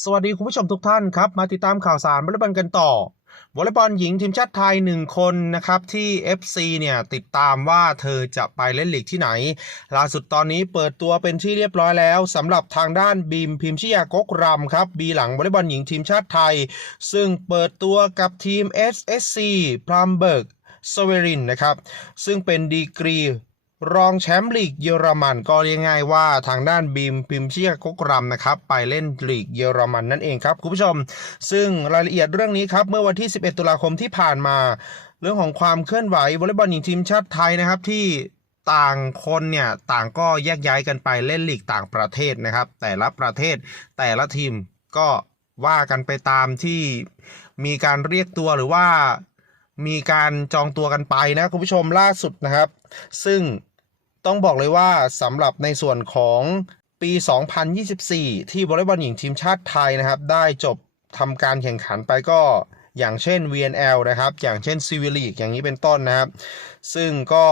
สวัสดีคุณผู้ชมทุกท่านครับ มาติดตามข่าวสารวอลเลย์บอลกันต่อวอลเลย์บอลหญิงทีมชาติไทยหนึ่งคนนะครับที่ FC เนี่ยติดตามว่าเธอจะไปเล่นลีกที่ไหน ล่าสุดตอนนี้เปิดตัวเป็นที่เรียบร้อยแล้วสำหรับทางด้านบีมพิมชิยากกรำครับบีหลังวอลเลย์บอลหญิงทีมชาติไทย ซึ่งเปิดตัวกับทีม SSC พรามเบิร์กสเวรินนะครับซึ่งเป็นดีกรี รองแชมป์ลีกเยอรมันก็เรียกง่ายว่าทางด้านบีมพิมพ์เชียกกรำนะครับไปเล่นลีกเยอรมันนั่นเองครับคุณผู้ชม ซึ่งรายละเอียดเรื่องนี้ครับเมื่อวันที่ 11 ตุลาคมที่ผ่านมา เรื่องของความเคลื่อนไหววอลเลย์บอลหญิงทีมชาติไทยนะครับที่ต่างคนเนี่ยต่างก็แยกย้ายกันไปเล่นลีกต่างประเทศนะครับ แต่ละประเทศแต่ละทีมก็ว่ากันไปตามที่มีการเรียกตัวหรือว่ามีการจองตัวกันไปนะคุณผู้ชมล่าสุดนะครับ ซึ่ง ต้องบอกเลยว่าสำหรับในส่วนของปี 2024 ที่วอลเลย์บอลหญิงทีมชาติไทยนะครับ ได้จบทำการแข่งขันไปก็อย่างเช่น VNL นะครับ อย่างเช่น c i v i l League อย่างนี้เป็นต้นนะครับ ซึ่งก็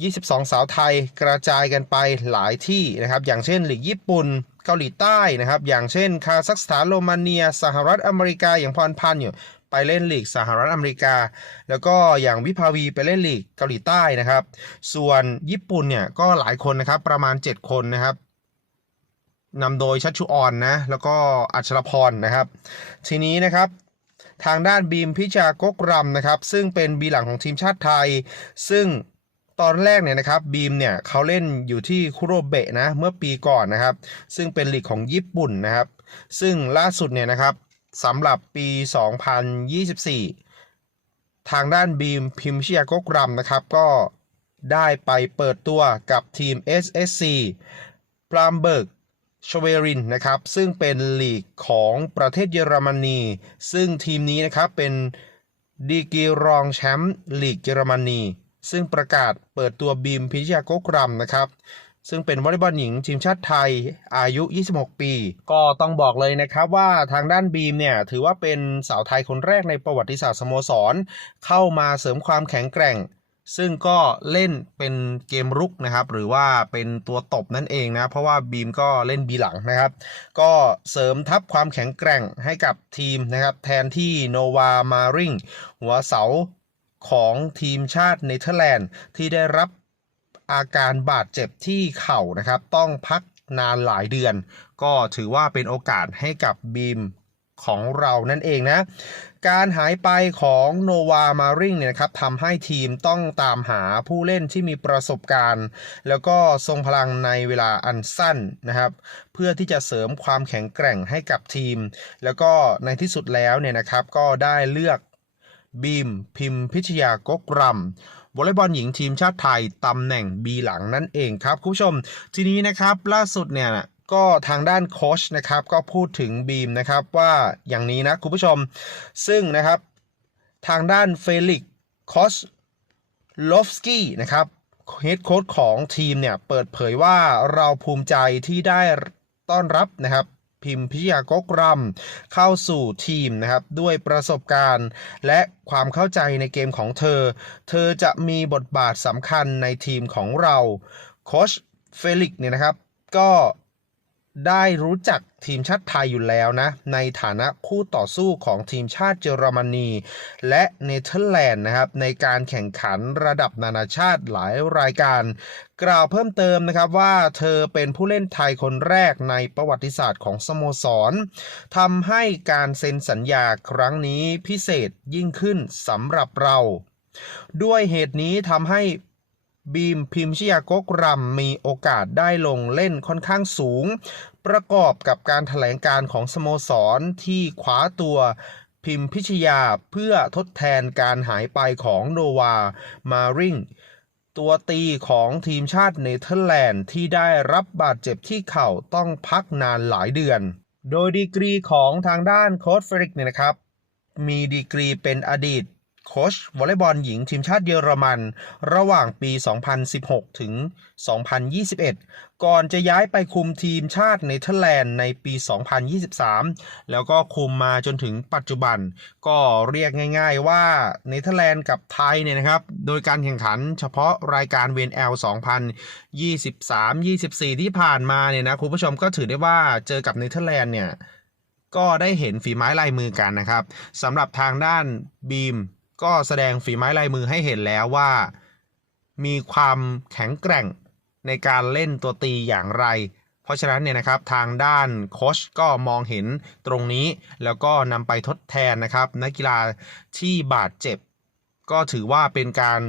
22 สาวไทยกระจายกันไปหลายที่นะครับ อย่างเช่นหลีกญี่ปุ่นเกาหลีใต้นะครับ อย่างเช่นคาซัคสถานโรมาเนีย สหรัฐอเมริกาอย่างพรพันธ์อยู่ ไปเล่นลีกสหรัฐอเมริกา แล้วก็อย่างวิภาวีไปเล่นลีกเกาหลีใต้นะครับ ส่วนญี่ปุ่นเนี่ยก็หลายคนนะครับประมาณ 7 คนนะครับนำโดยชัชชุออนนะแล้วก็อัชรพรนะครับ ทีนี้นะครับทางด้านบีมพิชากกรำนะครับ ซึ่งเป็นบีหลังของทีมชาติไทย ซึ่งตอนแรกเนี่ยนะครับบีมเนี่ยเขาเล่นอยู่ที่คุโรเบะนะเมื่อปีก่อนนะครับ ซึ่งเป็นลีกของญี่ปุ่นนะครับ ซึ่งล่าสุดเนี่ยนะครับ สำหรับปี 2024 ทางด้านบีมพิมพ์ชิยากกรำนะครับก็ได้ไปเปิดตัวกับทีม SSC พรามเบิร์กชเวรินนะครับ ซึ่งเป็นลีกของประเทศเยอรมนี ซึ่งทีมนี้นะครับเป็นดีกรีรองแชมป์ลีกเยอรมนี ซึ่งประกาศเปิดตัวบีมพิชยากกรำนะครับ ซึ่งเป็นวอลเลย์บอลหญิงทีมชาติไทยอายุ 26 ปี ก็ต้องบอกเลยนะครับว่าทางด้านบีมเนี่ย ถือว่าเป็นสาวไทยคนแรกในประวัติศาสตร์สโมสร เข้ามาเสริมความแข็งแกร่ง ซึ่งก็เล่นเป็นเกมรุกนะครับ หรือว่าเป็นตัวตบนั่นเองนะ เพราะว่าบีมก็เล่นบีหลังนะครับ ก็เสริมทัพความแข็งแกร่งให้กับทีมนะครับ แทนที่โนวามาริงหัวเสาของทีมชาติเนเธอร์แลนด์ที่ได้รับ อาการบาดเจ็บที่เข่านะครับ ต้องพักนานหลายเดือน ก็ถือว่าเป็นโอกาสให้กับบีมของเรานั่นเองนะ การหายไปของโนวามาริงเนี่ยนะครับทำให้ทีมต้องตามหาผู้เล่นที่มีประสบการณ์ แล้วก็ทรงพลังในเวลาอันสั้นนะครับ เพื่อที่จะเสริมความแข็งแกร่งให้กับทีม แล้วก็ในที่สุดแล้วเนี่ยนะครับก็ได้เลือก บีม พิมพิชยากกรำวอลเลย์บอลหญิงทีมชาติไทยตำแหน่งบีหลังนั่นเองครับคุณผู้ชม ทีนี้นะครับล่าสุดเนี่ยก็ทางด้านโค้ชนะครับก็พูดถึงบีมนะครับว่าอย่างนี้นะคุณผู้ชม ซึ่งนะครับทางด้านเฟลิกคอสลอฟสกี้นะครับเฮดโค้ชของทีมเนี่ยเปิดเผยว่าเราภูมิใจที่ได้ต้อนรับนะครับ พิมพิยากกรำเข้าสู่ทีมนะครับด้วยประสบการณ์ และความเข้าใจในเกมของเธอ เธอจะมีบทบาทสำคัญในทีมของเราโคชเฟลิกเนี่ยนะครับ ก็ ได้รู้จักทีมชาติไทยอยู่แล้วนะ ในฐานะคู่ต่อสู้ของทีมชาติเยอรมนีและเนเธอร์แลนด์นะครับ ในการแข่งขันระดับนานาชาติหลายรายการ กล่าวเพิ่มเติมนะครับว่าเธอเป็นผู้เล่นไทยคนแรกในประวัติศาสตร์ของสโมสรทำให้การเซ็นสัญญาครั้งนี้พิเศษยิ่งขึ้นสำหรับเรา ด้วยเหตุนี้ทำให้บีมพิมชยากกรำมีโอกาสได้ลงเล่นค่อนข้างสูง ประกอบกับการถแถลงการของสโมสรที่คว้าตัวพิมพิชยาเพื่อทดแทนการหายไปของโนวา มาริง ตัวตีของทีมชาติเนเธอร์แลนด์ที่ได้รับบาดเจ็บที่เข่าต้องพักนานหลายเดือน โดยดีกรีของทางด้านโค้ชเฟริกเนี่ยนะครับ มีดีกรีเป็นอดีต โค้ชวอลเลย์บอลหญิงทีมชาติเยอรมัน ระหว่างปี 2016 ถึง 2021 ก่อนจะย้ายไปคุมทีมชาติเนเธอร์แลนด์ในปี 2023 แล้วก็คุมมาจนถึงปัจจุบัน ก็เรียกง่ายๆว่าเนเธอร์แลนด์กับไทยเนี่ยนะครับ โดยการแข่งขันเฉพาะรายการเวนแอล2023-24 ที่ผ่านมาเนี่ยนะคุณผู้ชมก็ถือได้ว่าเจอกับเนเธอร์แลนด์เนี่ยก็ได้เห็นฝีไม้ลายมือกันนะครับสำหรับทางด้านบีม ก็แสดงฝีไม้ลายมือให้เห็นแล้วว่า มีความแข็งแกร่งในการเล่นตัวตีอย่างไร เพราะฉะนั้นเนี่ยนะครับทางด้านโค้ชก็มองเห็นตรงนี้ แล้วก็นำไปทดแทนนะครับนักกีฬาที่บาดเจ็บ ก็ถือว่าเป็นการ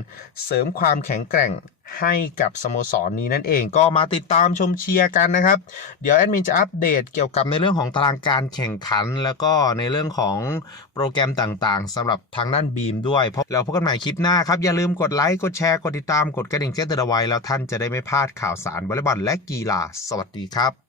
เสริมความแข็งแกร่งให้กับสโมสรนนี้นั่นเองก็มาติดตามชมเชียร์กันนะครับ เดี๋ยวแอดมินจะอัปเดตเกี่ยวกับในเรื่องของตารางการแข่งขัน แล้วก็ในเรื่องของโปรแกรมต่างๆสำหรับทางด้านบีมด้วยพบแล้วพบกันใหม่คลิปหน้าครับ อย่าลืมกดไลค์ กดแชร์ กดติดตามกดกระดิ่งแจ้งเตือนเอาไว้แล้วท่านจะได้ไม่พลาดข่าวสารวอลเลย์บอลและกีฬาสวัสดีครับ